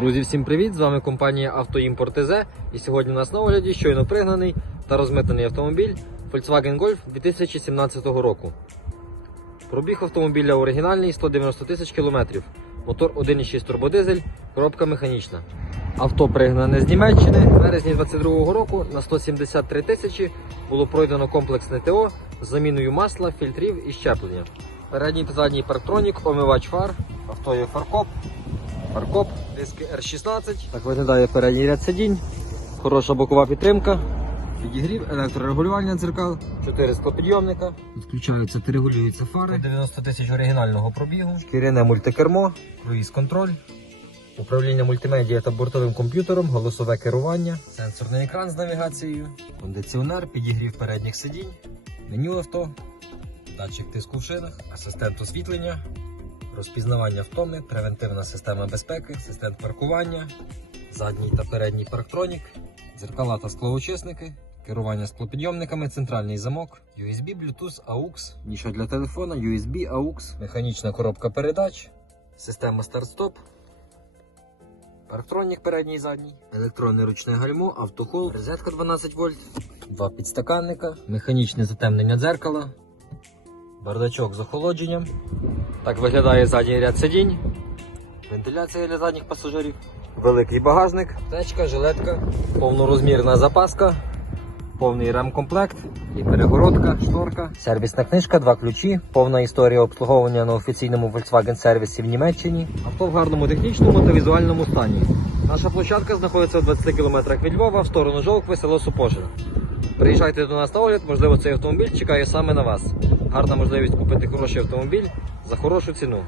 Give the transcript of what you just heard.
Друзі, всім привіт! З вами компанія Автоімпорт ТЗ. І сьогодні у нас на огляді щойно пригнаний та розмитаний автомобіль Volkswagen Golf 2017 року. Пробіг автомобіля оригінальний 190 тисяч кілометрів. Мотор 1,6 турбодизель, коробка механічна. Авто пригнане з Німеччини. В березні 2022 року на 173 тисячі було пройдено комплексне ТО з заміною масла, фільтрів і щеплення. Передній та задній парктронік, омивач фар, авто є фаркоп, Фаркоп, диски R16. Так виглядає передній ряд сидінь. Хороша бокова підтримка. Підігрів, електрорегулювання дзеркал, 4 склопідйомника. Відключаються та регулюються фари. 90 тисяч оригінального пробігу. Шкіряне мультикермо, круїз контроль. Управління мультимедіа та бортовим комп'ютером, голосове керування, сенсорний екран з навігацією, кондиціонер, підігрів передніх сидінь, меню авто, датчик тиску в шинах, асистент освітлення, розпізнавання втоми, превентивна система безпеки, асистент паркування, задній та передній парктронік, дзеркала та склоочисники, керування склопідйомниками, центральний замок, USB, Bluetooth, AUX, ніша для телефона, USB, AUX, механічна коробка передач, система старт-стоп. Парктронік передній і задній, електронне ручне гальмо, автохол, розетка 12 вольт, два підстаканника, механічне затемнення дзеркала, бардачок з охолодженням. Так виглядає задній ряд сидінь. Вентиляція для задніх пасажирів. Великий багажник, течка, жилетка, повнорозмірна запаска, повний ремкомплект і перегородка, шторка, сервісна книжка, два ключі, повна історія обслуговування на офіційному Volkswagen сервісі в Німеччині. Авто в гарному технічному та візуальному стані. Наша площадка знаходиться у 20 км від Львова в сторону Жовкви, село Супошин. Приїжджайте до нас на огляд, можливо, цей автомобіль чекає саме на вас. Гарна можливість купити хороший автомобіль за хорошу ціну.